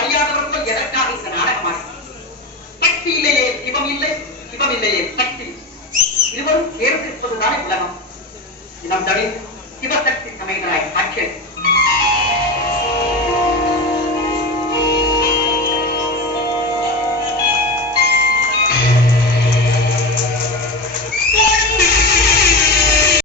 அறியாதவர்கள் எதற்காக இந்த நாடகமாக சக்தி இல்லையே சிவம் இல்லை, சிவம் இல்லையே சக்தி, இருவரும் சேர்ந்திருப்பதுதானே உலகம். இனம் தடை சிவசக்தி சமயங்களாய் ஆட்சி